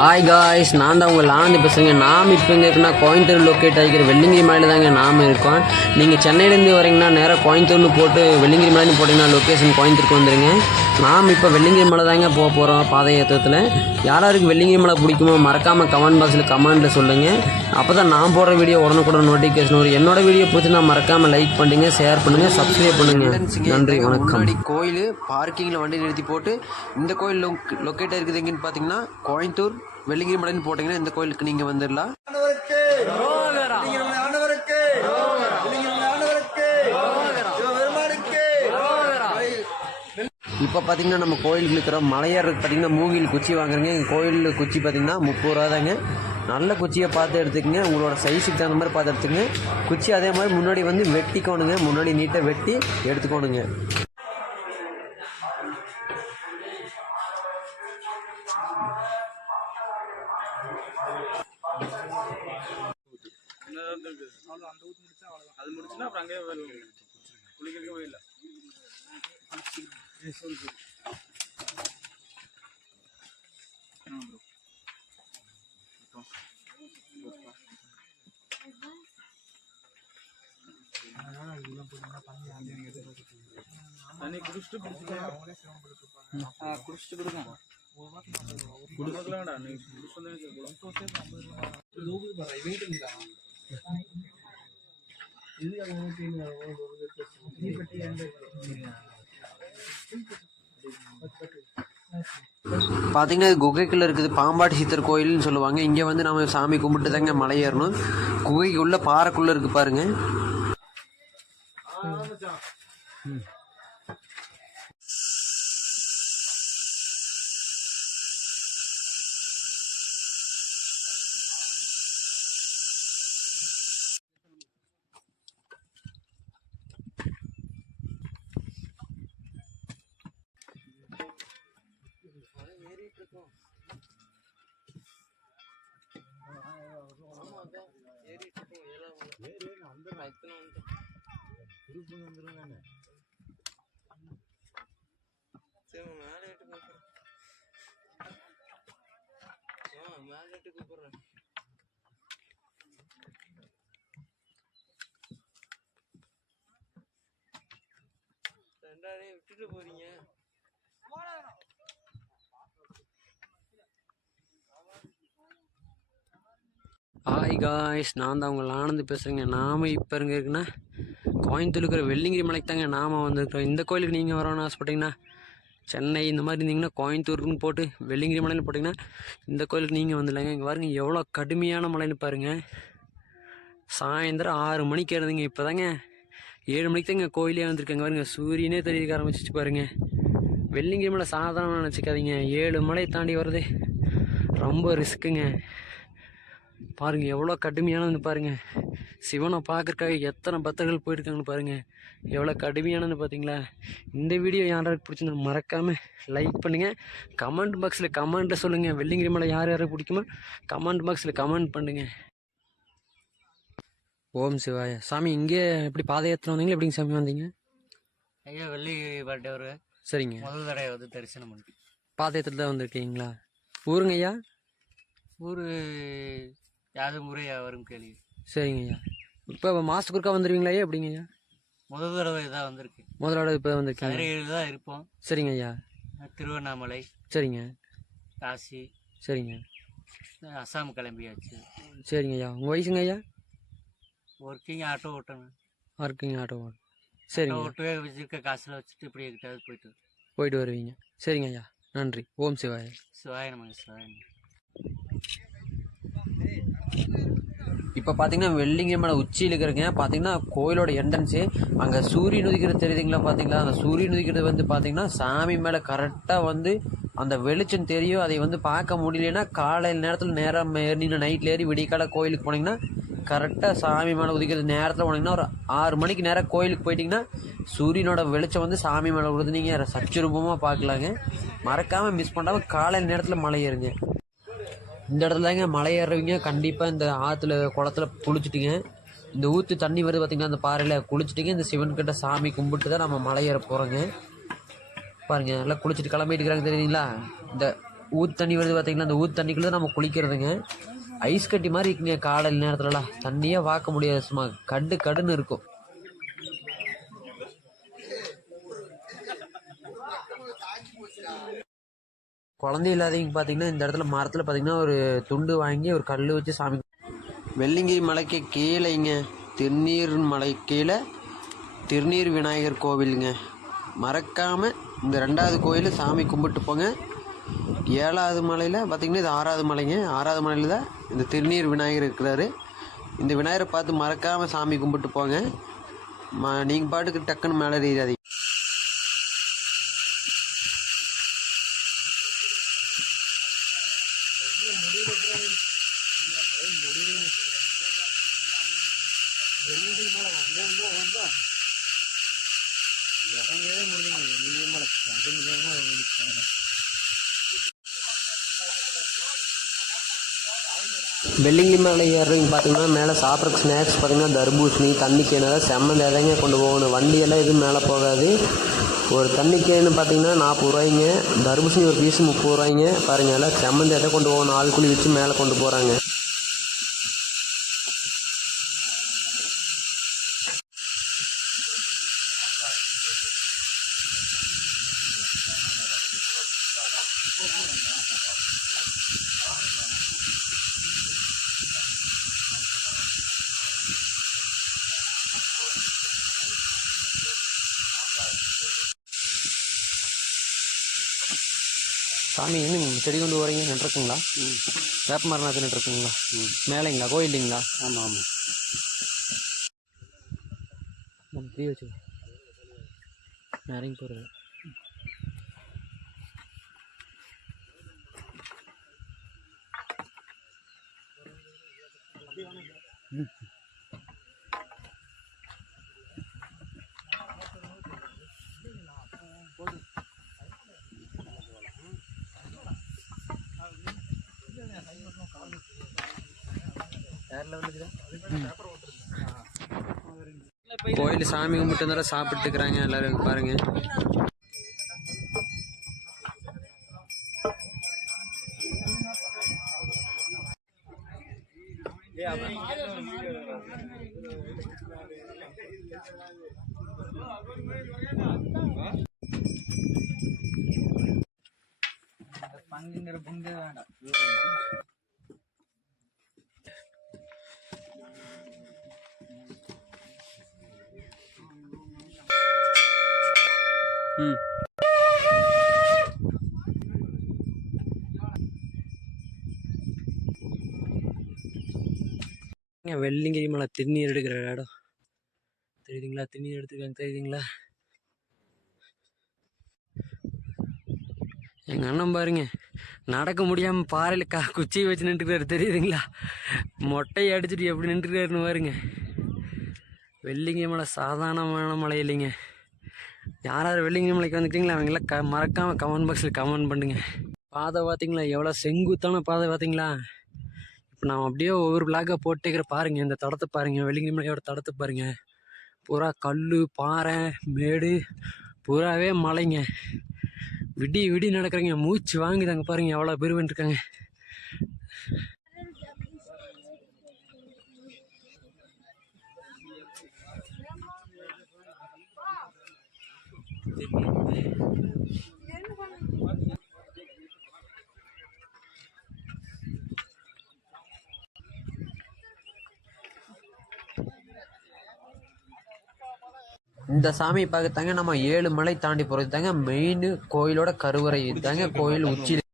Hi guys, நான் தான் உங்கள் ஆனந்த் பேசுகிறேங்க. நாம் இப்போ இங்கே இருக்குன்னா கோயம்புத்தூர் லொக்கேட் ஆகிக்கிற வெள்ளிங்கிரி மலையில் தாங்க நாம் இருக்கோம். நீங்கள் சென்னையிலேருந்து வரீங்கன்னா நேராக கோயம்புத்தூர்னு போட்டு வெள்ளிங்கிரி மலைன்னு போட்டிங்கன்னா லொக்கேஷன் கோயம்புத்தூருக்கு வந்துடுங்க. நாம் இப்போ வெள்ளிங்கிரி மலை தாங்க போக போகிறோம் பாதை ஏற்றத்தில். யாராருக்கு வெள்ளிங்கிரி மலை பிடிக்குமோ மறக்காமல் கமெண்ட் பாக்ஸில் கமெண்ட்டில் சொல்லுங்கள். அப்போ தான் நான் போடுற வீடியோ உடனுக்குடன் நோட்டிஃபிகேஷன் வரும். என்னோடய வீடியோ பிடிச்சினா மறக்காமல் லைக் பண்ணுங்கள், ஷேர் பண்ணுங்கள், சப்ஸ்கிரைப் பண்ணுங்கள். நன்றி, வணக்கம். கோயில் பார்க்கிங்கில் வண்டி நிறுத்தி போட்டு இந்த கோயில் லொக்கேட் இருக்குது எங்கன்னு பார்த்தீங்கன்னா கோயம்புத்தூர் வெள்ளிங்கிரி மலைன்னு போட்டீங்கன்னா இந்த கோயிலுக்கு நீங்க வந்துடலாம். இப்போ பார்த்தீங்கன்னா நம்ம கோயிலுக்கு இருக்கிற மலையாருக்கு பார்த்தீங்கன்னா மூங்கில் குச்சி வாங்குறீங்க. எங்கள் கோயில் குச்சி பார்த்தீங்கன்னா 30 ரூபா தாங்க. நல்ல குச்சியை பார்த்து எடுத்துக்கங்க, உங்களோட சைஸுக்கு தகுந்த மாதிரி பார்த்து எடுத்துக்கங்க. குச்சி அதே மாதிரி முன்னாடி வந்து வெட்டிக்கோணுங்க, முன்னாடி நீட்டாக வெட்டி எடுத்துக்கோணுங்க. அது முடிச்சுன்னா அப்புறம் அங்கேயே குளிக்கிறதுக்கு போயிடல. தண்ணி குடிச்சிட்டு கொடுங்க. கொடுக்கலாம்டா, நீ பார்த்தீங்கன்னா குகைக்குள்ளே இருக்குது பாம்பாட்டி சித்தர் கோயில்னு சொல்லுவாங்க. இங்கே வந்து நம்ம சாமி கும்பிட்டு தாங்க மலை ஏறணும். குகைக்குள்ளே பாறைக்குள்ளே இருக்குது பாருங்க. விட்டுட்டு போறீங்க. ஹாய் காய்ஸ், நான் தான் உங்கள் ஆனந்த் பேசுகிறேங்க. நாம் இப்போ இருங்க இருக்குன்னா கோயம்புத்தூர் இருக்கிற வெள்ளிங்கிரி மலைக்கு தாங்க நாம் வந்துருக்கோம். இந்த கோயிலுக்கு நீங்கள் வரணும்னு ஆசைப்பட்டீங்கன்னா சென்னை இந்த மாதிரி இருந்தீங்கன்னா கோயம்புத்தூர்னு போட்டு வெள்ளிங்கிரி மலைன்னு போட்டிங்கன்னா இந்த கோயிலுக்கு நீங்கள் வந்துடலாங்க. இங்கே பாருங்க எவ்வளோ கடுமையான மலைன்னு பாருங்கள். சாயந்தரம் 6 மணிக்கு இருந்துங்க. இப்போ தாங்க 7 மணிக்கு தாங்க கோயிலே வந்திருக்காங்க. பாருங்க சூரியனே தெரிய ஆரம்பிச்சிச்சு பாருங்கள். வெள்ளிங்கிரி மலை சாதாரணமாக நினச்சிக்காதீங்க, 7 மலை தாண்டி வர்றது ரொம்ப ரிஸ்க்குங்க. பாருங்கள் எவ்வளோ கடுமையானதுன்னு பாருங்கள். சிவனை பார்க்குறக்காக எத்தனை பக்தர்கள் போயிருக்காங்கன்னு பாருங்கள், எவ்வளோ கடுமையானது பார்த்தீங்களா. இந்த வீடியோ யாராருக்கு பிடிச்சிருந்து மறக்காமல் லைக் பண்ணுங்கள், கமெண்ட் பாக்ஸில் கமெண்ட்டில் சொல்லுங்கள். வெள்ளிங்கிரி மலை யார் யாருக்கு பிடிக்குமோ கமெண்ட் பாக்ஸில் கமெண்ட் பண்ணுங்கள். ஓம் சிவாய. சாமி இங்கே எப்படி பாத யாத்திரை வந்தீங்களா, எப்படிங்க சாமி வந்தீங்க? ஐயா வெள்ளி பட்டவர். சரிங்க, முதல் தடவை வந்து தரிசனம் பண்ணி பாத யாத்திரை தான் வந்திருக்கீங்களா? ஊருங்க ஐயா? ஊர் யாது முறையா வரும் கேள்வி. சரிங்க ஐயா. இப்போ மாதத்துக்கு ஒருக்கா வந்துடுவீங்களா ஐயா, எப்படிங்க ஐயா? முதல் தடவை தான் வந்திருக்கு. முதல் தடவை இப்போ வந்திருக்கீங்க? கரையில் தான் இருப்போம். சரிங்க ஐயா. திருவண்ணாமலை, சரிங்க. காசி, சரிங்க. அசாம் கிளம்பியாச்சு. சரிங்க ஐயா. உங்கள் வயசுங்க ஐயா? ஒர்க்கிங் ஆட்டோ ஓட்டணும். ஒர்க்கிங் ஆட்டோ ஓட்டு. சரிங்க. ஓட்டுவே வச்சுருக்க காசில் வச்சுட்டு இப்படி எங்கிட்டாவது போயிட்டு வருவீங்க. சரிங்க ஐயா, நன்றி. ஓம் சிவாய. சிவாய நமக, சிவாய நமக. இப்போ பார்த்தீங்கன்னா வெள்ளிங்கிரி மலை உச்சியில் இருக்கிறங்க. பார்த்தீங்கன்னா கோயிலோட என்ட்ரன்ஸு அங்கே சூரியன் உதிக்கிறது தெரியுதுங்களா? பார்த்தீங்களா, அந்த சூரியன் உதிக்கிறது வந்து பார்த்தீங்கன்னா சாமி மேலே கரெக்டாக வந்து அந்த வெளிச்சம் தெரியும். அதை வந்து பார்க்க முடியலன்னா காலையில் நேரத்தில் நேரம் ஏறினீங்கன்னா நைட்டில் ஏறி விடிக்கால கோயிலுக்கு போனீங்கன்னா கரெக்டாக சாமி மேலே உதிக்கிறது நேரத்தில் போனீங்கன்னா ஒரு 6 மணிக்கு நேரம் கோயிலுக்கு போயிட்டிங்கன்னா சூரியனோட வெளிச்சம் வந்து சாமி மேலே விழுது. நீங்கள் சச்சுரூபமாக பார்க்கலாங்க. மறக்காமல் மிஸ் பண்ணாமல் காலையில் நேரத்தில் மலை ஏறுங்க. இந்த இடத்துல தாங்க மலை ஏறுறவங்க கண்டிப்பாக இந்த ஆற்றுல குளத்துல குளிச்சுட்டுங்க. இந்த ஊற்று தண்ணி வருது பார்த்திங்கன்னா அந்த பாறையில் குளிச்சுட்டுங்க இந்த சிவன்கிட்ட சாமி கும்பிட்டு தான் நம்ம மலை ஏற போகிறோங்க. பாருங்கள் நல்லா குளிச்சுட்டு கிளம்பிட்டு இருக்கிறாங்க தெரியுங்களா. இந்த ஊத்து தண்ணி வருது பார்த்தீங்களா, அந்த ஊத்து தண்ணிக்குள்ளே நம்ம குளிக்கிறதுங்க. ஐஸ் கட்டி மாதிரி இருக்குங்க. காலையில் நேரத்துலலாம் தண்ணியே பார்க்க முடியாது, சும்மா கடுன்னு இருக்கும். குழந்தை இல்லாதவங்க பார்த்தீங்கன்னா இந்த இடத்துல மரத்தில் பார்த்தீங்கன்னா ஒரு துண்டு வாங்கி ஒரு கல் வச்சு சாமி. வெள்ளிங்கிரி மலைக்கு கீழேங்க திருநீர் மலை கீழே திருநீர் விநாயகர் கோவிலுங்க. மறக்காமல் இந்த 2வது கோயில் சாமி கும்பிட்டு போங்க. 7வது மலையில் பார்த்தீங்கன்னா இது 6வது மலைங்க. 6வது மலையில் தான் இந்த திருநீர் விநாயகர் இருக்கிறாரு. இந்த விநாயகரை பார்த்து மறக்காமல் சாமி கும்பிட்டு போங்க. நீங்கள் பாட்டுக்கு டக்குன்னு மேலே ஏறிடாதீங்க. வெள்ளிங்கிரி மலை ஏறுறவங்க பார்த்தீங்கன்னா மேலே சாப்பிட்றதுக்கு ஸ்நாக்ஸ் பார்த்தீங்கன்னா தர்பூசணி, தண்ணி கேனு செம்மந்த இடைங்க கொண்டு போகணும். வண்டியெல்லாம் எதுவும் மேலே போகாது. ஒரு தண்ணி கேனு பார்த்தீங்கன்னா 40 ரூபாய்ங்க. தர்பூசணி ஒரு பீஸு 30 ரூபாய்ங்க. பாருங்கள் எல்லாம் செம்மந்த இடம் கொண்டு போகணும். ஆளுக்குள்ளி வச்சு மேலே கொண்டு போகிறாங்க. சாமி இன்னும் செடி கொண்டு வரீங்க நட்டுருக்குங்களா? வேப்ப மரம் நட்டுருக்குங்களா? மேலேங்களா கோயில்லைங்களா? ஆமாம் ஆமாம். நம்ம ஃப்ரீ வச்சு இறங்கி போகிறது. கோயில் சாமி கும்பிட்டு இருந்தாலும் சாப்பிட்டுக்கிறாங்க எல்லாரும் பாருங்க. பங்குங்கிற புங்கே வேண்டாம். வெள்ளிங்கிரி மலை திருநீர் எடுக்கிற இடம் தெரியுதுங்களா? திருநீர் எடுத்துருக்காங்க தெரியுதுங்களா? எங்கள் அண்ணன் பாருங்க நடக்க முடியாமல் பாறையில் குச்சியை வச்சு நின்றுக்கிறாரு தெரியுதுங்களா? மொட்டையை அடிச்சுட்டு எப்படி நின்றுக்கிறாருன்னு பாருங்க. வெள்ளிங்கிரி மலை சாதாரணமான மலை இல்லைங்க. யாராவது வெள்ளிங்கிரி மலைக்கு வந்துக்கிட்டீங்களா அவங்களாம் மறக்காமல் கமெண்ட் பாக்ஸில் கமெண்ட் பண்ணுங்க. பாதை பார்த்தீங்களா எவ்வளோ செங்குத்தான பாதை பார்த்தீங்களா? இப்போ நான் அப்படியே ஒவ்வொரு பிளாக்காக போட்டுக்கிற பாருங்கள். இந்த தடத்தை பாருங்கள், வெள்ளிங்கிரி மலையோட தடத்தை பாருங்கள். பூரா கல், பாறை, மேடு, பூராவே மலைங்க. விடி நடக்கிறீங்க, மூச்சு வாங்குதாங்க பாருங்கள். எவ்வளோ பேர் வந்துருக்காங்க. இந்த சாமியை பார்க்கத்தாங்க நம்ம 7 மலை தாண்டி போகிறது தாங்க மெயின் கோயிலோட கருவறை தாங்க. கோயில் உச்சியில்